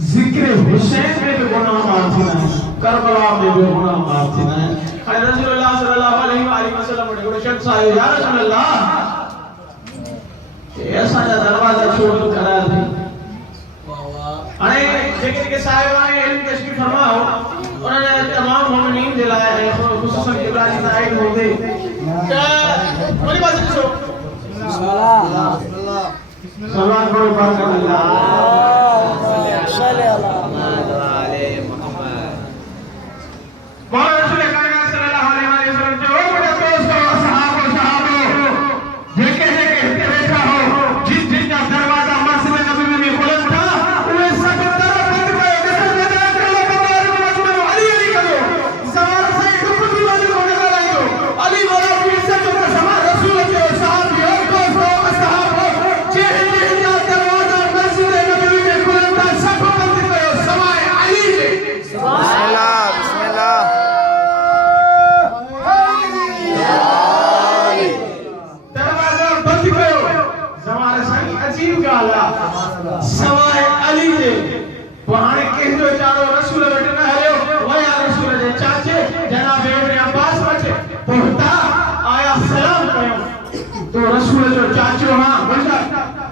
ذکر حسین میں بھی گناہ معاف تھینا ہے کربلا میں بھی گناہ معاف تھینا ہے رسول اللہ صلی اللہ علیہ وسلم نے شخص آئے یا رسول اللہ ایسا جا دروازہ چھوڑ کرا دی جیکے کے صاحب آئے علم تشکیل فرماؤ انہوں نے تمام مومنین دلائے ہیں خصوصاً ابراہیم آئے ہوتے بولی بات سے چھو سلام کرو برکت اللہ صلی اللہ علیہ محمد مولا رسول کائنات صلی اللہ علیہ وسلم جو بڑے دوست اور صحابہ جیکے جیکے ہتے بیٹھا ہو جس جن کا دروازہ مسجد نبی میں کھلن تھا وہ سب طرف بند کرو جیسے میدان کرو مبارک مجمع علی علی کرو زمان سے دکھ دیوالی کو نظر آئی دو علی مولا کی عزت کا سما رسول کے صحابی اور دوست اور اصحاب جہن جہن کا دروازہ مسجد نبی میں کھلن تھا سب بند کرو سما علی بسم اللہ بسم اللہ عجیب گالا سوائے علی دے وہاں کہہ دو چارو رسول وٹے نہ ہلیو ویا رسول دے چاچے جناب ابن عباس وٹے پہتا آیا سلام کہو تو رسول جو چاچو ہاں بچا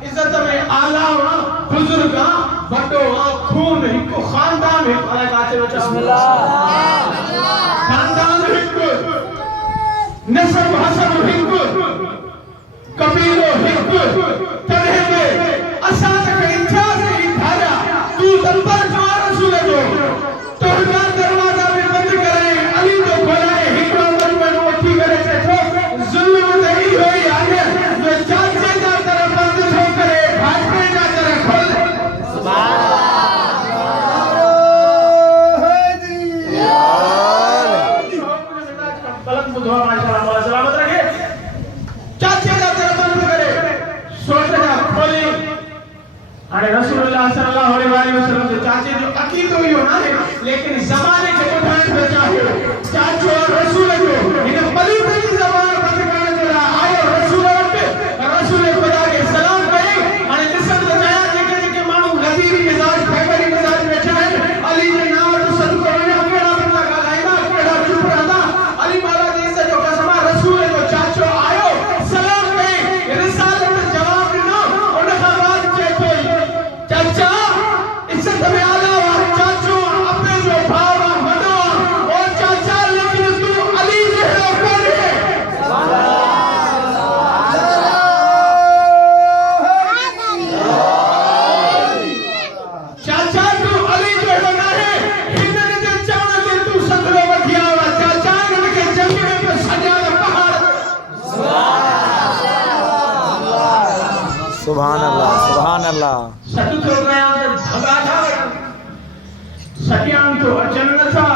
عزت میں آلہ ہاں بزرگ ہاں بڑو ہاں خون ہکو خاندان ہکو آیا کہتے بچا بسم اللہ خاندان ہکو نسب حسب ہکو قبیلو ہکو تنہے میں اسات کا انتیاز نہیں دھایا تو دنبر جو رسول جو تو ہجار دروازہ میں بند کرے علی تو کھولائے ہکڑا مجمع اٹھی کرے سے چھو ظلم نہیں ہوئی آگے جو چاچے جا طرف بند چھو کرے بھائی پہ جا طرف کھول سبحان اللہ بلند بدھوا ماشاءاللہ مولا سلامت رکھے چاچے جا طرف بند کرے سوچ جا کھولی آنے رسول اللہ صلی اللہ علیہ وسلم سے چاچے جو عقید ہوئی ہو نا لیکن زمانے کے اٹھائیں پہ چاہے چاچو اور رسول جو انہیں بلی تری زبان بند کرنے دلا آئے رسول خدا کے سلام کہیں آنے جسد لجایا جگہ جگہ مانو غزیری مزاج خیبری مزاج میں چاہے علی نے نام تو صدق ہونے اکیڑا بندہ کا لائمہ اکیڑا چپ رہا علی مولا جی سے جو قسمہ رسول جو چاچو آئے سلام کہیں رسالت جواب دینا انہیں خبات چاہتے چاچا عزت میں آلہ اور چاچو اپنے جو بھاوا مدوا اور چاچا لیکن تو علی جو ہے اوپر ہے چاچا تو علی جو ہے نہ ہے ہندن کے چانا کے تو سندروں بکھیا ہوا چاچا ان کے جنگے پہ سجا پہاڑ سبحان اللہ سبحان اللہ سٹو کر رہے ہیں بھگا تھا سٹیان تو جنت تھا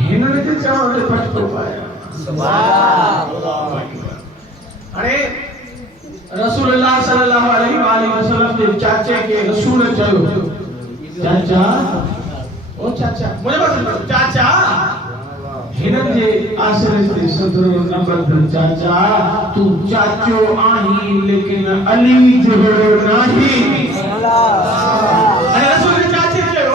ہنن کے چاوے پچ کو پایا سبحان اللہ ارے رسول اللہ صلی اللہ علیہ وآلہ وسلم کے چاچے کے رسول چلو چاچا او چاچا مجھے بس چاچا ہنن جے آسرے سے صدر نمبر پر چاچا تو چاچو آہی لیکن علی جہڑو نہیں